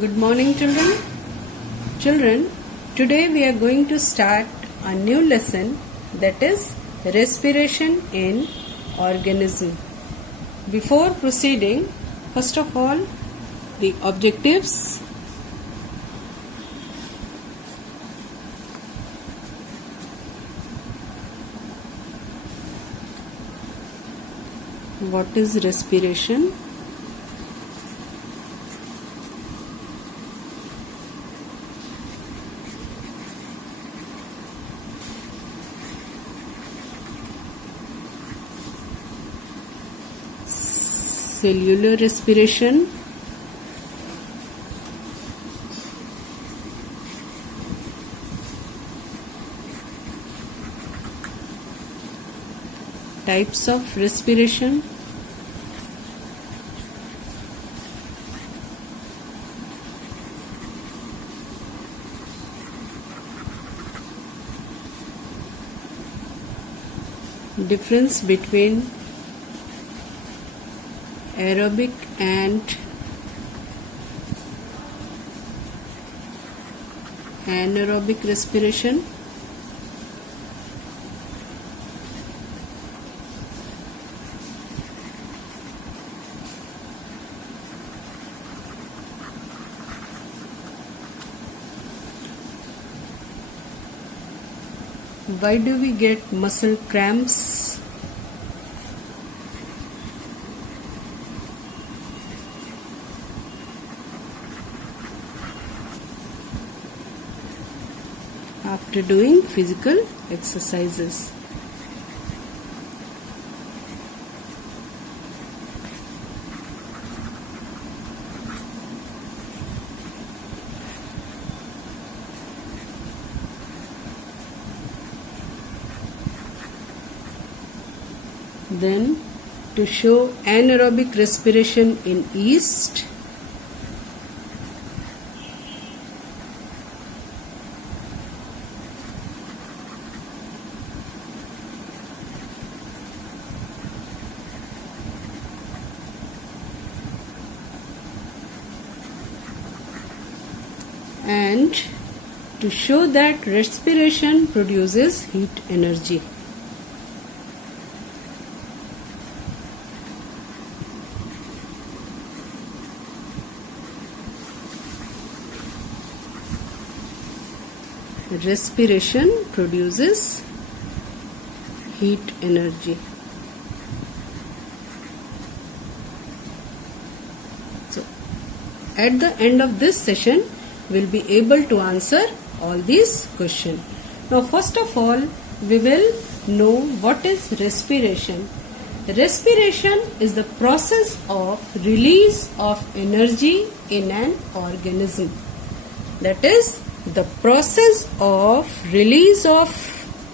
Good morning, children. Children, today we are going to start a new lesson, that is respiration in organism. Before proceeding, first of all, the objectives. What is respiration? Cellular respiration, types of respiration, difference between aerobic and anaerobic respiration, why do we get muscle cramps? After doing physical exercises. Then, to show anaerobic respiration in yeast, and to show that respiration produces heat energy. Respiration produces heat energy. So, at the end of this session, we'll be able to answer all these questions. Now, first of all, we will know what is respiration. Respiration is the process of release of energy in an organism. That is, the process of release of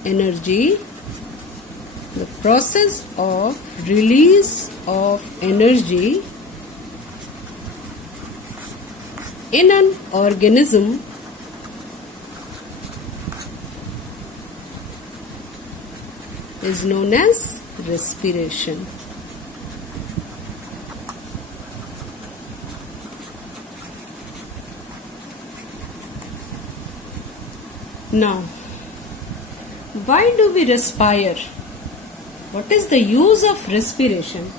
energy, the process of release of energy in an organism is known as respiration. Now, why do we respire? What is the use of respiration?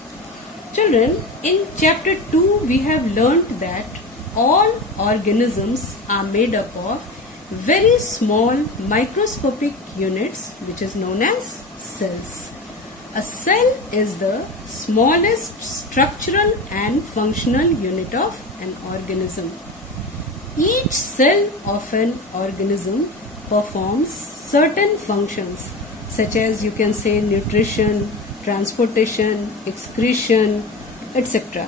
Children, in chapter 2 we have learnt that all organisms are made up of very small microscopic units, which is known as cells. A cell is the smallest structural and functional unit of an organism. Each cell of an organism performs certain functions, such as you can say nutrition, transportation, excretion, etc.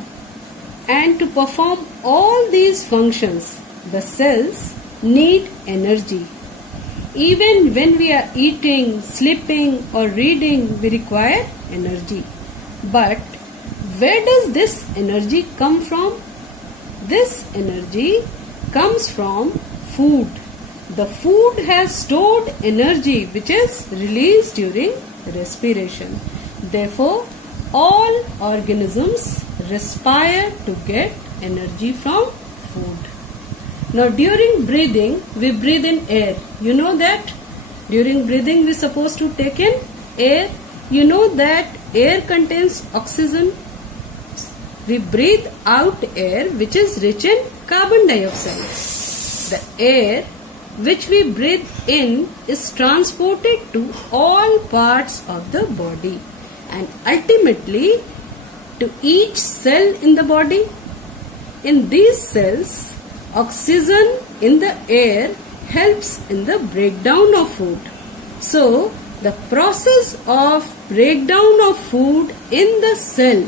And to perform all these functions, the cells need energy. Even when we are eating, sleeping or reading, we require energy. But where does this energy come from? This energy comes from food. The food has stored energy which is released during respiration. Therefore, all organisms respire to get energy from food. Now during breathing, we breathe in air. You know that? During breathing, we are supposed to take in air. You know that air contains oxygen. We breathe out air which is rich in carbon dioxide. The air which we breathe in is transported to all parts of the body and ultimately to each cell in the body. In these cells, oxygen in the air helps in the breakdown of food. So, the process of breakdown of food in the cell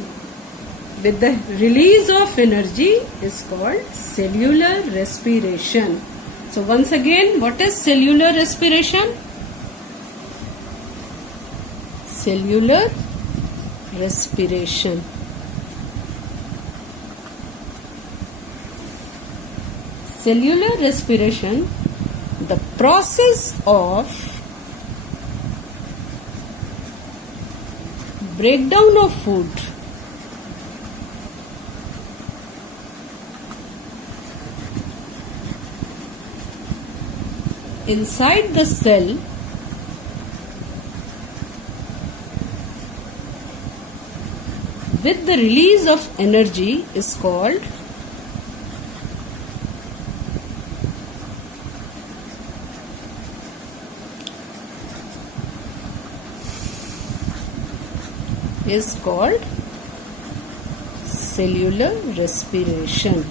with the release of energy is called cellular respiration. So once again, what is cellular respiration? Cellular respiration. Cellular respiration, the process of breakdown of food inside the cell with the release of energy is called cellular respiration.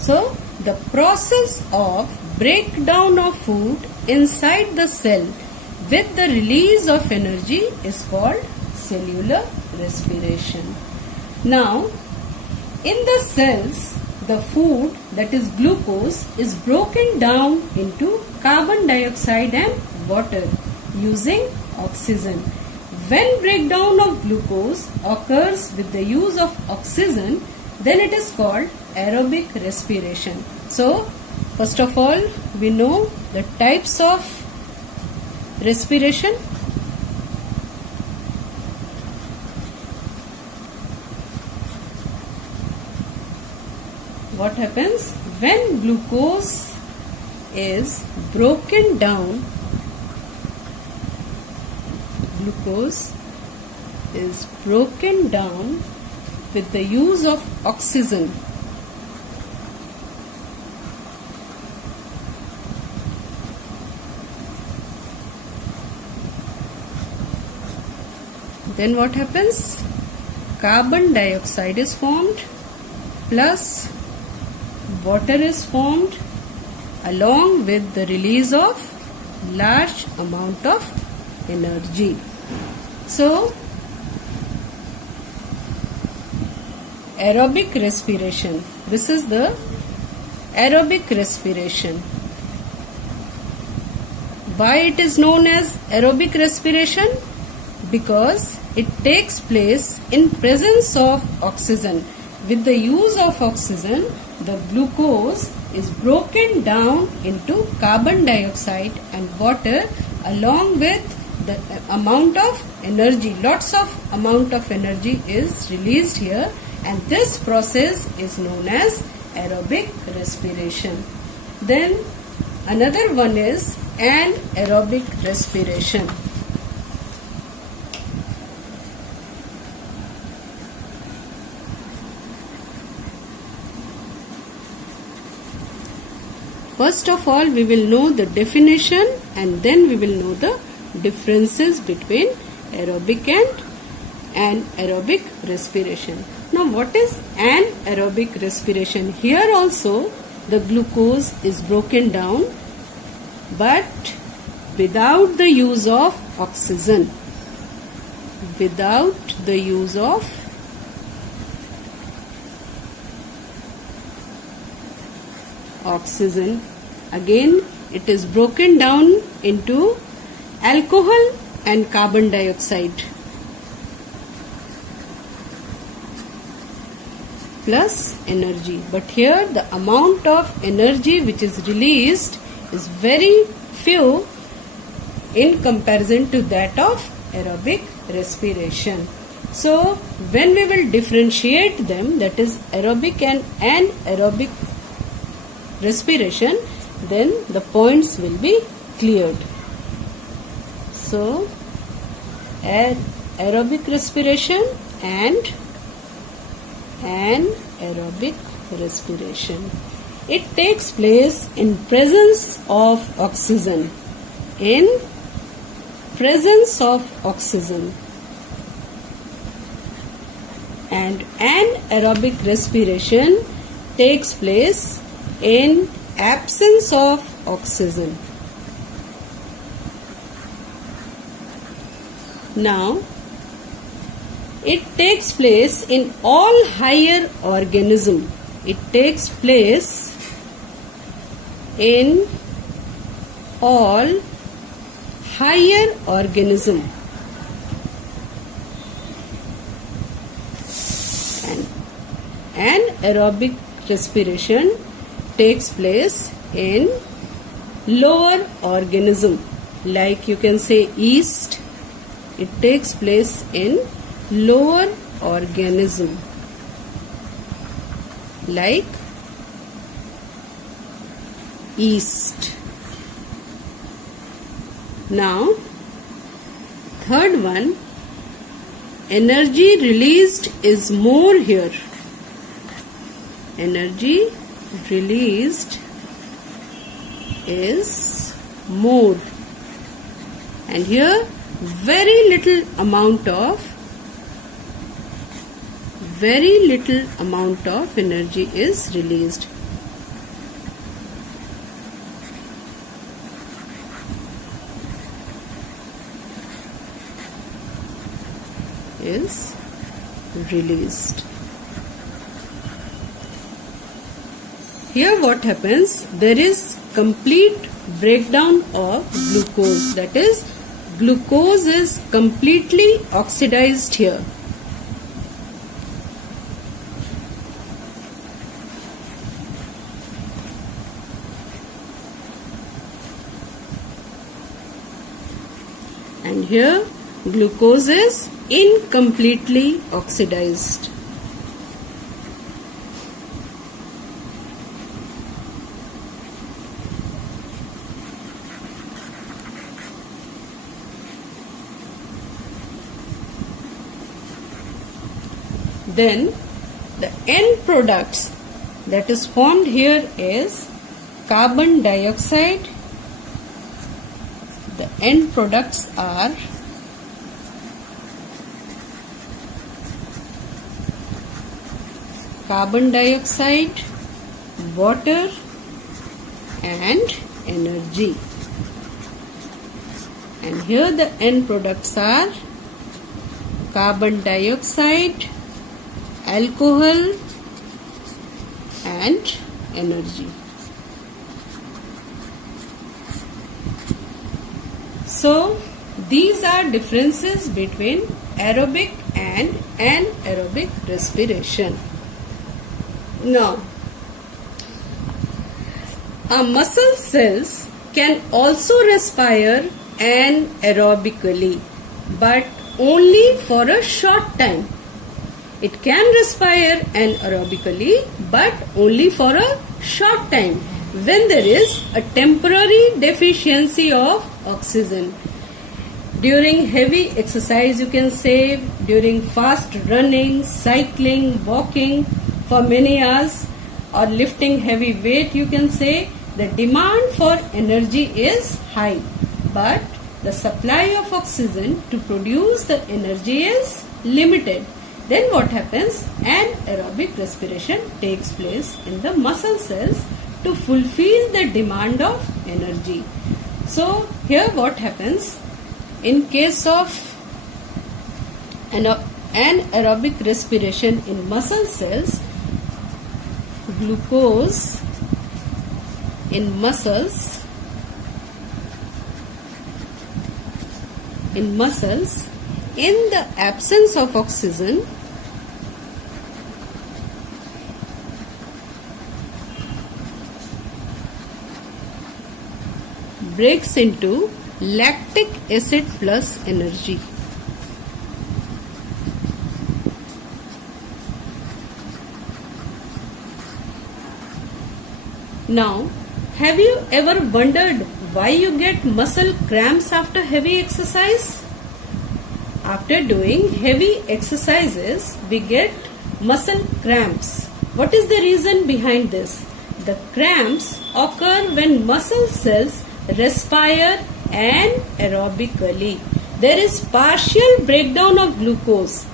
So, the process of breakdown of food inside the cell with the release of energy is called cellular respiration. Now, in the cells, the food, that is glucose, is broken down into carbon dioxide and water using oxygen. When breakdown of glucose occurs with the use of oxygen, then it is called aerobic respiration. So, first of all, we know the types of respiration. What happens when glucose is broken down? Glucose is broken down with the use of oxygen. Then what happens? Carbon dioxide is formed plus water is formed along with the release of large amount of energy. So, aerobic respiration. This is the aerobic respiration. Why it is known as aerobic respiration? Because it takes place in presence of oxygen. With the use of oxygen, the glucose is broken down into carbon dioxide and water along with the amount of energy. Lots of amount of energy is released here, and this process is known as aerobic respiration. Then another one is anaerobic respiration. First of all, we will know the definition and then we will know the differences between aerobic and anaerobic respiration. Now, what is anaerobic respiration? Here also the glucose is broken down but without the use of oxygen. Without the use of oxygen. Again, it is broken down into alcohol and carbon dioxide plus energy. But here the amount of energy which is released is very few in comparison to that of anaerobic respiration. So when we will differentiate them, that is aerobic and anaerobic respiration, then the points will be cleared. So aerobic respiration and anaerobic respiration. It takes place in presence of oxygen. In presence of oxygen. And anaerobic respiration takes place in absence of oxygen. Now, it takes place in all higher organism. It takes place in all higher organism. And anaerobic respiration takes place in lower organism. Like you can say yeast. It takes place in lower organism. Like yeast. Now, third one, energy released is more here. Energy released is more. And here, very little amount of energy is released. Is released. Here what happens? There is complete breakdown of glucose. That is, glucose is completely oxidized here. And here glucose is incompletely oxidized. Then the end products that is formed here is carbon dioxide. The end products are carbon dioxide, water and energy. And here the end products are carbon dioxide, alcohol and energy. So these are differences between aerobic and anaerobic respiration. Now, our muscle cells can also respire anaerobically, but only for a short time. It can respire anaerobically, but only for a short time when there is a temporary deficiency of oxygen. During heavy exercise, you can say, during fast running, cycling, walking for many hours, or lifting heavy weight, you can say, the demand for energy is high, but the supply of oxygen to produce the energy is limited. Then what happens? Anaerobic respiration takes place in the muscle cells to fulfill the demand of energy. So here what happens? In case of anaerobic respiration in muscle cells, glucose in muscles in the absence of oxygen breaks into lactic acid plus energy. Now, have you ever wondered why you get muscle cramps after heavy exercise? After doing heavy exercises, we get muscle cramps. What is the reason behind this? The cramps occur when muscle cells respire anaerobically. There is partial breakdown of glucose.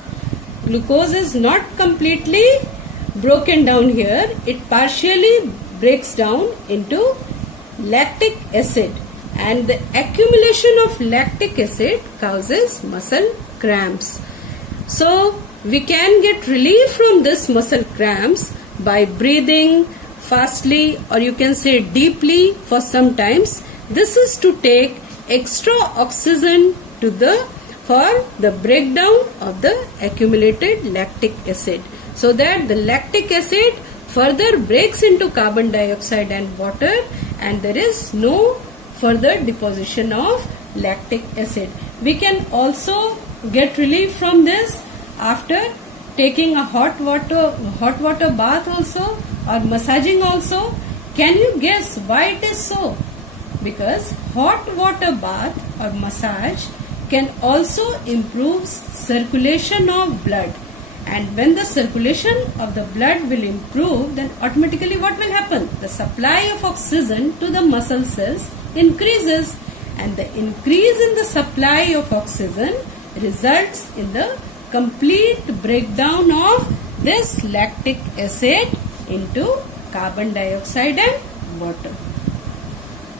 Glucose is not completely broken down here. It partially breaks down into lactic acid, and the accumulation of lactic acid causes muscle cramps. So we can get relief from this muscle cramps by breathing fastly, or you can say deeply for some times. This is to take extra oxygen for the breakdown of the accumulated lactic acid, so that the lactic acid further breaks into carbon dioxide and water, and there is no further deposition of lactic acid. We can also get relief from this after taking a hot water bath also, or massaging also. Can you guess why it is so? Because hot water bath or massage can also improve circulation of blood, and when the circulation of the blood will improve, then automatically what will happen? The supply of oxygen to the muscle cells increases, and the increase in the supply of oxygen results in the complete breakdown of this lactic acid into carbon dioxide and water.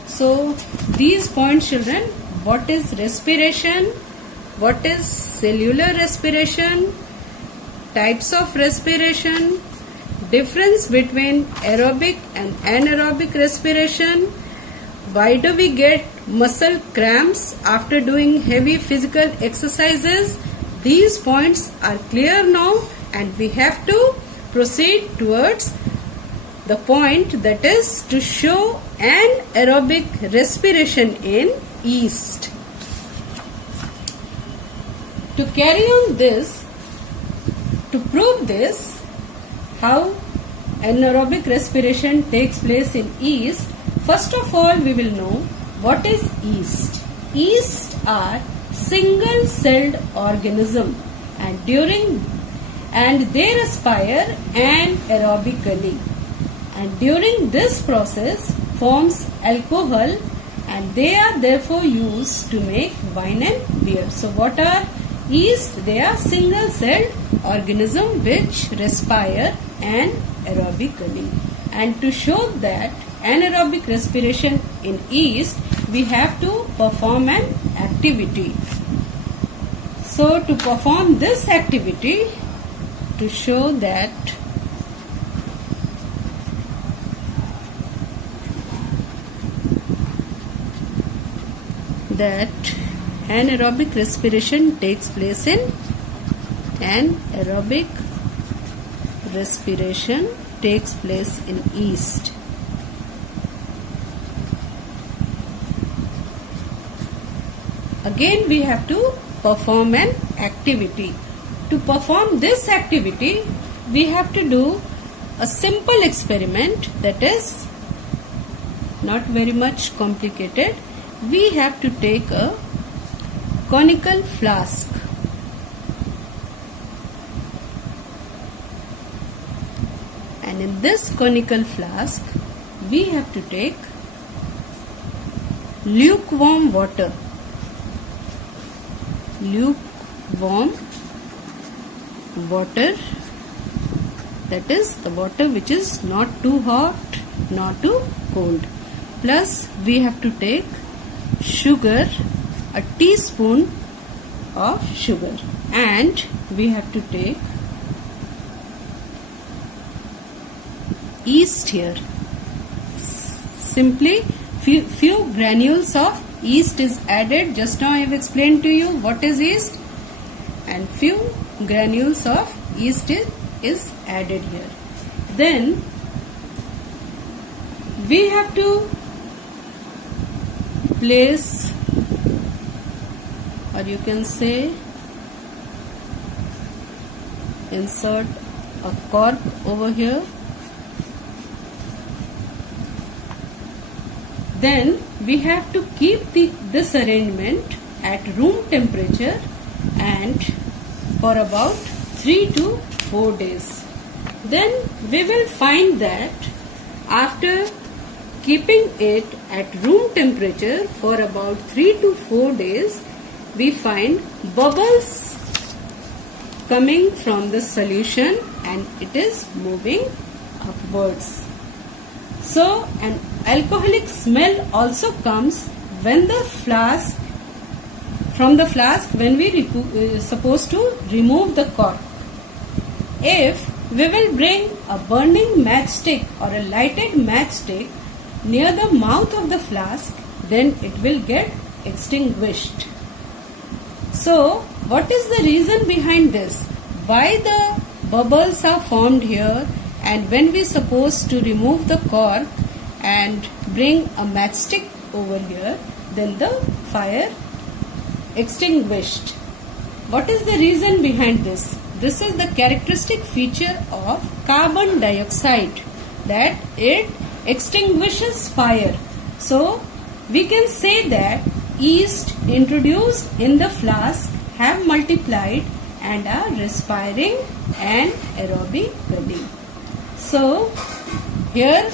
So these points, children, what is respiration, what is cellular respiration, types of respiration, difference between aerobic and anaerobic respiration, why do we get muscle cramps after doing heavy physical exercises. These points are clear now, and we have to proceed towards the point, that is to show anaerobic respiration in yeast. To carry on this, to prove this, how anaerobic respiration takes place in yeast, first of all we will know what is yeast. Yeast are single-celled organism, and they respire anaerobically, and during this process forms alcohol, and they are therefore used to make wine and beer. So what are yeast? They are single-celled organism which respire anaerobically, and to show that anaerobic respiration in yeast, we have to perform an activity. So to perform this activity, to show that anaerobic respiration takes place in yeast. Again we have to perform an activity. To perform this activity, we have to do a simple experiment, that is not very much complicated. We have to take a conical flask, and in this conical flask we have to take lukewarm water, that is the water which is not too hot nor too cold, plus we have to take sugar, a teaspoon of sugar, and we have to take yeast here. Simply few granules of yeast is added. Just now I have explained to you what is yeast, and few granules of yeast is added here. Then we have to place, or you can say insert a cork over here, then we have to keep this arrangement at room temperature and for about 3 to 4 days. Then we will find that after keeping it at room temperature for about 3 to 4 days, we find bubbles coming from the solution and it is moving upwards. So an alcoholic smell also comes when the flask, from the flask when we supposed to remove the cork. If we will bring a burning matchstick or a lighted matchstick near the mouth of the flask, then it will get extinguished. So, what is the reason behind this? Why the bubbles are formed here, and when we supposed to remove the cork and bring a matchstick over here, then the fire extinguished. What is the reason behind this? This is the characteristic feature of carbon dioxide, that it extinguishes fire. So we can say that yeast introduced in the flask have multiplied and are respiring anaerobically. So here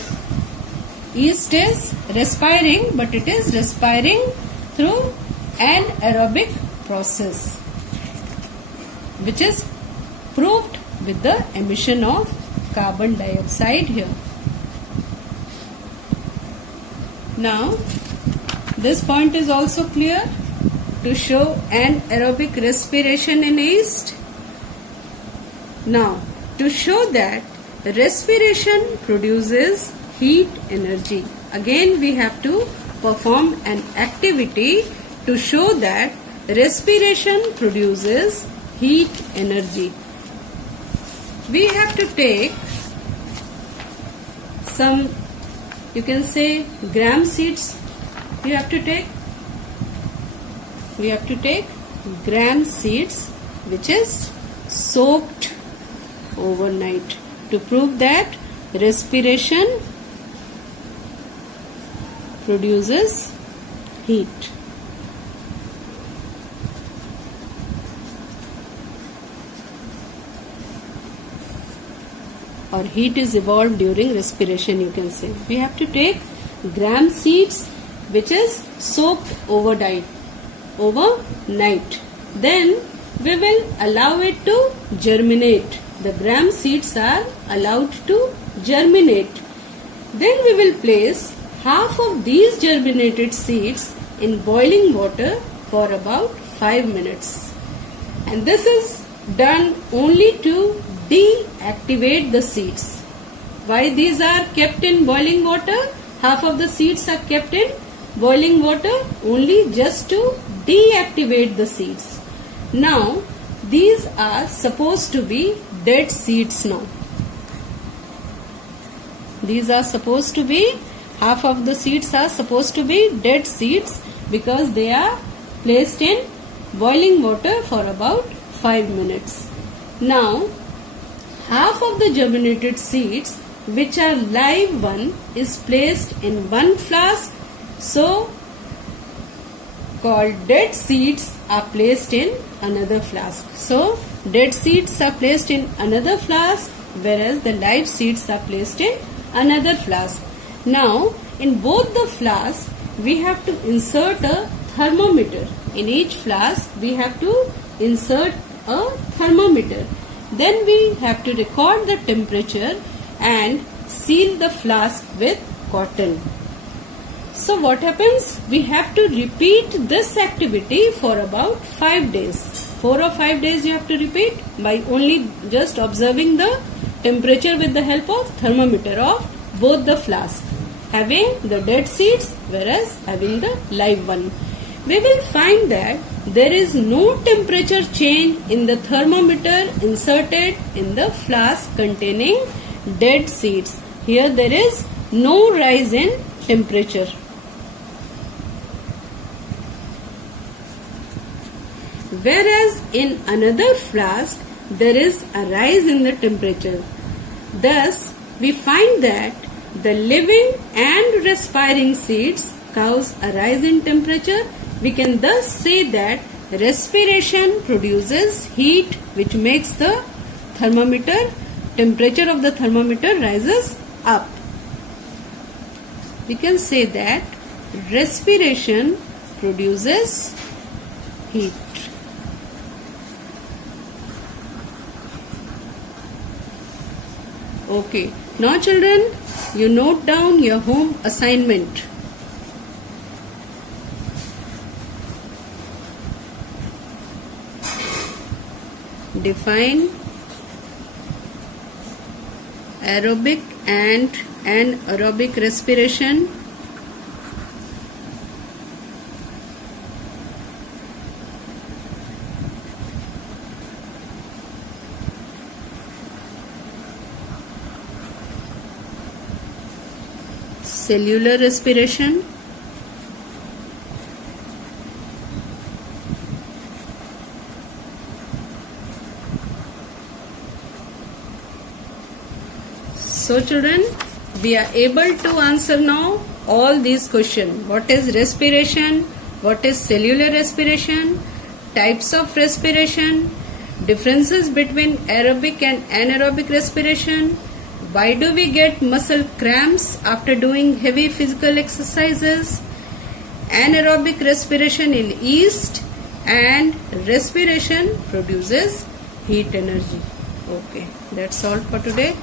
yeast is respiring, but it is respiring through an aerobic process, which is proved with the emission of carbon dioxide here. Now, this point is also clear to show anaerobic respiration in yeast. Now, to show that respiration produces heat energy, again we have to perform an activity to show that respiration produces heat energy. We have to take some, you can say, gram seeds. We have to take gram seeds which is soaked overnight to prove that respiration produces heat. Or heat is evolved during respiration, you can say. We have to take gram seeds which is soaked overnight. Then we will allow it to germinate. The gram seeds are allowed to germinate. Then we will place half of these germinated seeds in boiling water for about 5 minutes. And this is done only to deactivate the seeds. Why these are kept in boiling water? Half of the seeds are kept in boiling water only just to deactivate the seeds. Now these are supposed to be dead seeds now. These are supposed to be, half of the seeds are supposed to be dead seeds because they are placed in boiling water for about 5 minutes. Now half of the germinated seeds which are live one is placed in one flask, so called dead seeds are placed in another flask. So dead seeds are placed in another flask, whereas the live seeds are placed in another flask. Now in both the flasks we have to insert a thermometer. In each flask we have to insert a thermometer. Then we have to record the temperature and seal the flask with cotton. So what happens? We have to repeat this activity for about 5 days. 4 or 5 days you have to repeat by only just observing the temperature with the help of thermometer of both the flasks, having the dead seeds whereas having the live one. We will find that there is no temperature change in the thermometer inserted in the flask containing dead seeds. Here there is no rise in temperature. Whereas in another flask there is a rise in the temperature. Thus we find that the living and respiring seeds cause a rise in temperature. We can thus say that respiration produces heat, which makes the temperature of the thermometer rises up. We can say that respiration produces heat. Okay, now children, you note down your home assignment. Define aerobic and anaerobic respiration. Cellular respiration. So children, we are able to answer now all these questions. What is respiration? What is cellular respiration? Types of respiration? Differences between aerobic and anaerobic respiration? Why do we get muscle cramps after doing heavy physical exercises? Anaerobic respiration in yeast, and respiration produces heat energy. Okay, that's all for today.